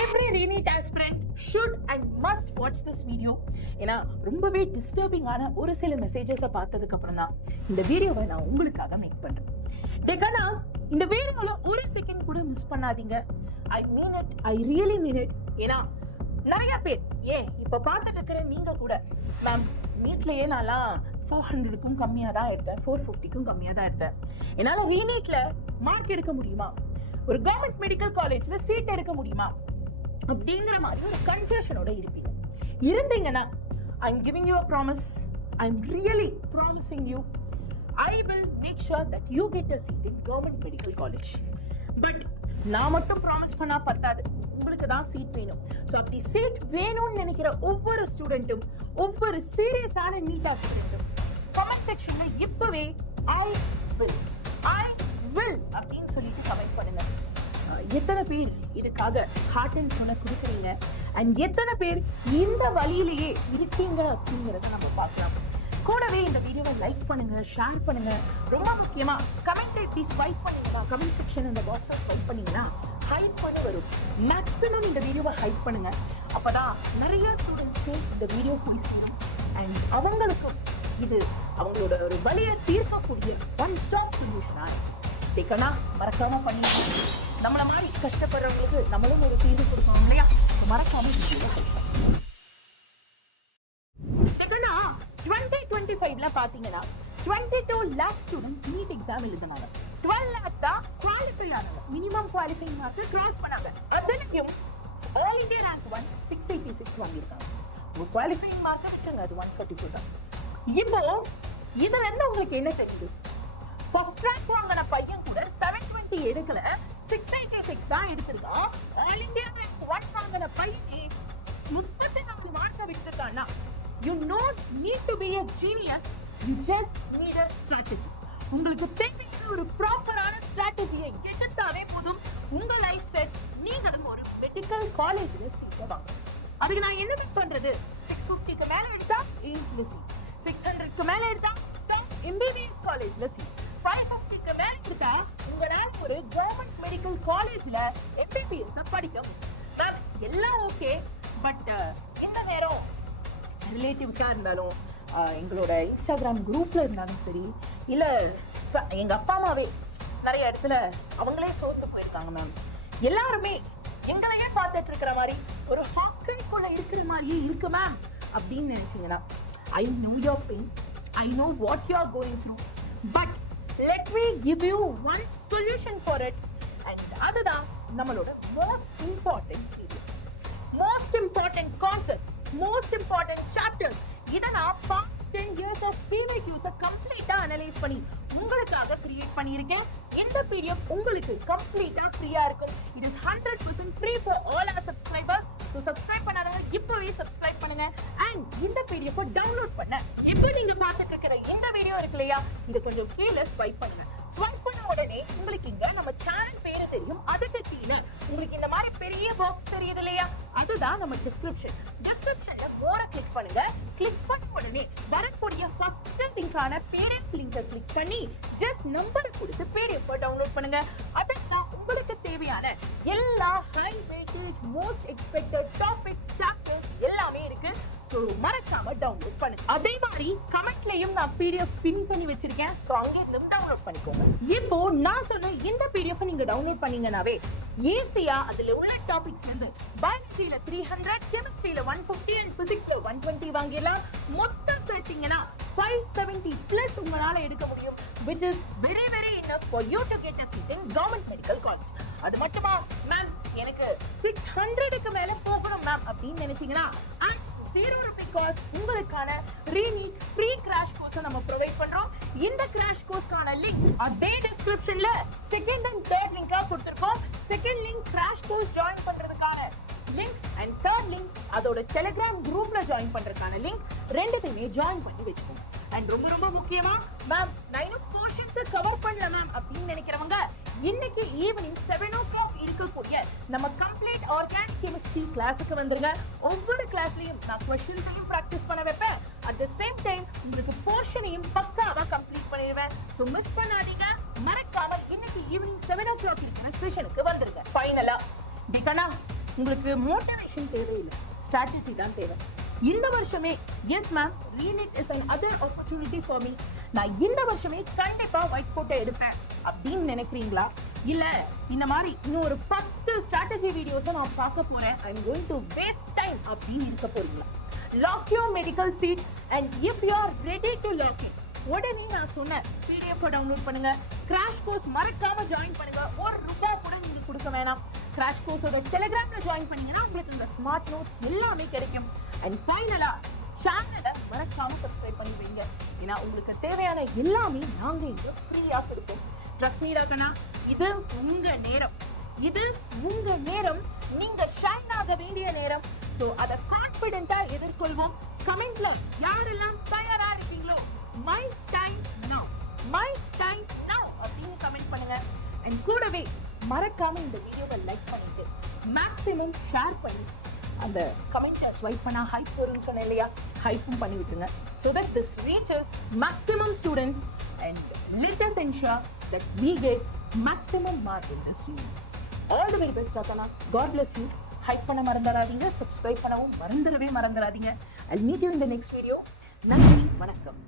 Every re-NEET aspirant should and must watch this video. ஏன்னா ரொம்பவே டிஸ்டர்பிங்கான ஒரு சில மெசேஜஸை பார்த்ததுக்கு அப்புறம் தான் இந்த வீடியோவை நான் உங்களுக்காக மேக் பண்றேன். டேக்கனா இந்த வீடியோல ஒரு செகண்ட் கூட மிஸ் பண்ணாதீங்க. I mean it, I really mean it. ஏன்னா நிறைய பேர் இப்ப பார்த்துட்டு இருக்கிற நீங்க கூட மேம் நீட்லயே நான்லாம் 400க்கும் கம்மியாக தான் எடுத்தேன், 450க்கும் கம்மியாக தான் எடுத்தேன், என்னால் ரீநீட்ல மார்க் எடுக்க முடியுமா, ஒரு கவர்மெண்ட் மெடிக்கல் காலேஜ்ல சீட் எடுக்க முடியுமா அப்படிங்கிற மாதிரி ஒரு கன்ஃபியூஷனோட இருந்தீங்கன்னா I'm giving you a promise. I'm really promising you I will make sure that you get a seat in government medical college. But நான் மட்டும் ப்ராமிஸ் பண்ணா பத்தாது, உங்களுக்கு தான் சீட் வேணும். ஸோ அப்படி சீட் வேணும்னு நினைக்கிற ஒவ்வொரு ஸ்டூடெண்ட்டும், ஒவ்வொரு சீரியஸான நீட் ஆஸ்பிரண்ட்டும் கமெண்ட் செக்ஷன்ல இப்பவே ஐ வில் அப்படின்னு சொல்லிட்டு கமெண்ட் பண்ணுங்க. எத்தனை பேர் இதுக்காக ஹார்ட் அண்ட் சொன்ன கொடுக்குறீங்க அண்ட் எத்தனை பேர் இந்த வழியிலேயே இருக்கீங்க அப்படிங்கிறத நம்ம பார்க்கலாம். கூடவே இந்த வீடியோவை லைக் பண்ணுங்க, ஷேர் பண்ணுங்க. ரொம்ப முக்கியமா கமெண்ட்டை இப்படி ஸ்வைப் பண்ணீங்கன்னா, கமெண்ட் செக்ஷன் இந்த பாக்ஸை ஸ்வைப் பண்ணீங்கன்னா ஹைப் பண்ண வரும். மேக்ஸிமம் இந்த வீடியோவை ஹைப் பண்ணுங்க. அப்பதான் நிறைய ஸ்டூடெண்ட்ஸ்க்கு இந்த வீடியோ போய் சேரும் அண்ட் அவங்களுக்கும் இது அவங்களோட ஒரு வழியை தீர்க்கக்கூடிய ஒன் ஸ்டாப் சொல்யூஷனா டேக்கனா மறக்காம பண்ணி நம்மள மாதிரி கஷ்டப்படுறவங்களுக்கு நம்மளும் ஒரு தீர்வு கொடுக்கணும் இல்லையா? மறக்காம வீடியோவை ஹைப் பண்ணுங்க. 2025ல பாத்தீங்கன்னா 22 lakh ஸ்டூடெண்ட்ஸ் நீட் எக்ஸாம் எழுதினாங்க. 12 lakh தான் குவாலிஃபை ஆனாங்க, மினிமம் குவாலிஃபைங் மார்க் கிராஸ் பண்ணாங்க. அதுலயும் ஆல் இந்தியா ரேங்க் 686 வாங்கியிருக்காங்க. ஒரு குவாலிஃபைங் மார்க் விட்டுங்க, அது 142 தான். இப்போ இதுல இருந்து உங்களுக்கு என்ன தெரியுது? ஃபர்ஸ்ட் ரேங்க் வாங்கின பையன் கூட 720 எடுக்கல, 686 தான் எடுத்திருக்கான். ஆல் இந்தியா ரேங்க் 1 வாங்கின பையனே 34 மார்க்கை விட்டுட்டான்னா you don't need to be a genius, you just need a strategy. உங்களுக்கு தேவையான ஒரு ப்ராப்பரான ஸ்ட்ராட்டஜியை எடுத்தாலே போதும், உங்க லைஃப் செட். நீங்களும் ஒரு மெடிக்கல் காலேஜ்ல சீட் வாங்க. அதுக்கு நான் என்ன பண்றது? 650க்கு மேல எடுத்தா எய்ம்ஸ்ல சீட், 600க்கு மேல எடுத்தா எம்பிபிஎஸ் காலேஜ்ல சீட், 550க்கு மேல எடுத்தா உங்களால ஒரு கவர்மெண்ட் மெடிக்கல் காலேஜ்ல எம்பிபிஎஸ் படிக்க முடியும். எல்லாம் ஓகே, பட் இந்த நேரம் ரிலேட்டிவ்ஸாக இருந்தாலும், எங்களோட இன்ஸ்டாகிராம் குரூப்பில் இருந்தாலும் சரி, இல்லை எங்கள் அப்பா அம்மாவே நிறைய இடத்துல அவங்களே சோர்ந்து போயிருக்காங்க மேம். எல்லாருமே எங்களையே பார்த்துட்டு இருக்கிற மாதிரி ஒரு ஹாக்கைக்குள்ள இருக்கிற மாதிரியே இருக்கு மேம் அப்படின்னு நினைச்சீங்கன்னா, I know your pain, I know what you are going through, but let me give you one solution for it. And அதுதான் நம்மளோட most important concept, most important chapter. இத நான் past 10 years of PYQs கம்ப்ளீட்டா analyse பண்ணி உங்களுக்காக create பண்ணியிருக்கேன். இந்த PDF உங்களுக்கு கம்ப்ளீட்டா ஃப்ரீயா இருக்கும். It is 100% free for all our subscribers. So subscribe பண்ணாதவங்க இப்பவே subscribe பண்ணுங்க and இந்த PDF டவுன்லோட் பண்ண இப்போ நீங்க பார்த்துட்டு இருக்கிற இந்த வீடியோ இருக்கு இல்லையா, இது கொஞ்சம் கீழே ஸ்வைப் பண்ணுங்க. ஸ்வைப் பண்ண உடனே உங்களுக்கு இங்க நம்ம சேனல் பேரு தெரியும். அதுக்கு கீழே உங்களுக்கு இந்த மாதிரி பெரிய பாக்ஸ் தெரியுது இல்லையா, அதுதான் நம்ம டிஸ்கிரிப்ஷன்ல போற கிளிக் பண்ணுங்க. கிளிக் பண்ண உடனே வரக்கூடிய ஃபர்ஸ்ட் லிங்கான PDF லிங்கை கிளிக் பண்ணி ஜஸ்ட் நம்பர் கொடுத்து PDF டவுன்லோட் பண்ணுங்க. அதுதான் உங்களுக்கு தேவையான எல்லா high weightage most expected topics chapters எல்லாமே இருக்கு. ஸோ மறக்காம டவுன்லோட் பண்ணுங்க. அதே மாதிரி கமெண்ட்லயும் நான் PDF பின் பண்ணி வச்சிருக்கேன். ஸோ அங்கேருந்து டவுன்லோட் பண்ணிக்கோங்க. இப்போ நான் சொன்ன இந்த PDF நீங்க டவுன்லோட் பண்ணீங்கன்னாவே ஈஸியா அதுல உள்ள டாபிக்ஸ்ல இருந்து பயாலஜில 300, கெமிஸ்ட்ரியில 150 அண்ட் பிசிக்ஸ்ல 120 வாங்கிடலாம். மொத்தம் சேர்த்தீங்கன்னா 570 பிளஸ் உங்களால எடுக்க முடியும், which is very enough for you to get a seat in government medical college. அது மட்டுமா மேம், எனக்கு 600க்கு மேல போகணும் மேம் அப்படின்னு நினைச்சீங்கன்னா 0 rupee cost உங்களுக்கான ரீநீட் ஃப்ரீ கிராஷ் கோர்ஸ் நம்ம ப்ரொவைட் பண்றோம். இந்த கிராஷ் கோர்ஸ்க்கான லிங்க் அதே டிஸ்கிரிப்ஷன்ல செகண்ட் அண்ட் தேர்ட் லிங்கா கொடுத்திருக்கோம். Second link crash course join பண்றதுக்கான லிங்க் அண்ட் தேர்ட் லிங்க் அதோட டெலிகிராம் குரூப்ல ஜாயின் பண்றதுக்கான லிங்க், ரெண்டுத்தையுமே ஜாயின் பண்ணி வச்சுக்கோங்க. அண்ட் ரொம்ப முக்கியமா மேம் நான் இன்னும் போர்ஷன்ஸ் கவர் பண்ணல மேம் அப்படின்னு நினைக்கிறவங்க இன்னைக்கு ஈவினிங் 7 o'clock இருக்கக்கூடிய நம்ம கம்ப்ளீட் ஆர்கானிக் கெமிஸ்ட்ரி கிளாஸுக்கு வந்துருங்க. ஒவ்வொரு கிளாஸ்லயும் நான் क्वेश्चंसையும் பிராக்டிஸ் பண்ண வைப்பேன். அட் தி சேம் டைம் உங்களுக்கு போர்ஷனையும் பக்காவா கம்ப்ளீட் பண்ணிடுவேன். ஸோ மிஸ் பண்ணாதீங்க. மறக்காம இன்னைக்கு ஈவினிங் 7 o'clock இருக்கிற செஷனுக்கு வந்துருங்க. ஃபைனலா டிகனா உங்களுக்கு மோட்டிவேஷன் தேவையில்லை, ஸ்ட்ராட்டஜி தான் தேவை. இந்த வருஷமே yes ma'am re-NEET is an other opportunity for me, நான் இந்த வருஷமே கண்டிப்பா ஒயிட் கோட்டை எடுப்பேன் அப்படின்னு நினைக்கிறீங்களா? இல்ல இந்த மாதிரி இன்னும் ஒரு 10 ஸ்ட்ராட்டஜி வீடியோஸை நான் பார்க்க போறேன், I am going to waste time அப்படின்னு இருக்க போறீங்களா? Lock your medical seat and if you are ready to lock it, உடனே நான் சொன்னேன் பிடிஎஃப் டவுன்லோட் பண்ணுங்க, கிராஷ் கோர்ஸ் மறக்காம ஜாயின் பண்ணுங்க, ₹1 கூட நீங்க கொடுக்க வேணாம். கிராஷ் கோர்ஸோட டெலிகிராம்ல ஜாயின் பண்ணீங்கன்னா உங்களுக்கு இந்த ஸ்மார்ட் நோட்ஸ் எல்லாமே கிடைக்கும். அண்ட் ஃபைனலா சேனலை மறக்காம சப்ஸ்கிரைப் பண்ணி வைங்க, ஏன்னா உங்களுக்கு தேவையான எல்லாமே நாங்க இங்க ஃப்ரீயா கொடுப்போம். ட்ரஸ்ட் மீ ராகனா, இது உங்க நேரம், இது உங்க நேரம், நீங்க ஷைன் ஆக வேண்டிய நேரம். சோ அதை கான்ஃபிடென்ட்டா எதிர்கொள்வோம். கமெண்ட்ல யாரெல்லாம் தயாரா இருக்கீங்களோ my time now, my time now அப்படின்னு கமெண்ட் பண்ணுங்க. அண்ட் கூடவே மறக்காம இந்த வீடியோவை லைக் பண்ணிட்டு மேக்ஸிமம் ஷேர் பண்ணி அந்த கமெண்ட்டை ஸ்வைப் பண்ணா ஹைப் வரும்னு சொன்னேன் இல்லையா, ஹைப்பும் பண்ணி விட்டுருங்க. So that this reaches maximum students and let us ensure that we get maximum mark in this video. All the very best ராகனா, God bless you. Hype பண்ண மறந்துடாதீங்க, சப்ஸ்கிரைப் பண்ணவும் மறந்துடவே மறந்துடாதீங்க. I'll meet you in the next video. நன்றி, வணக்கம்.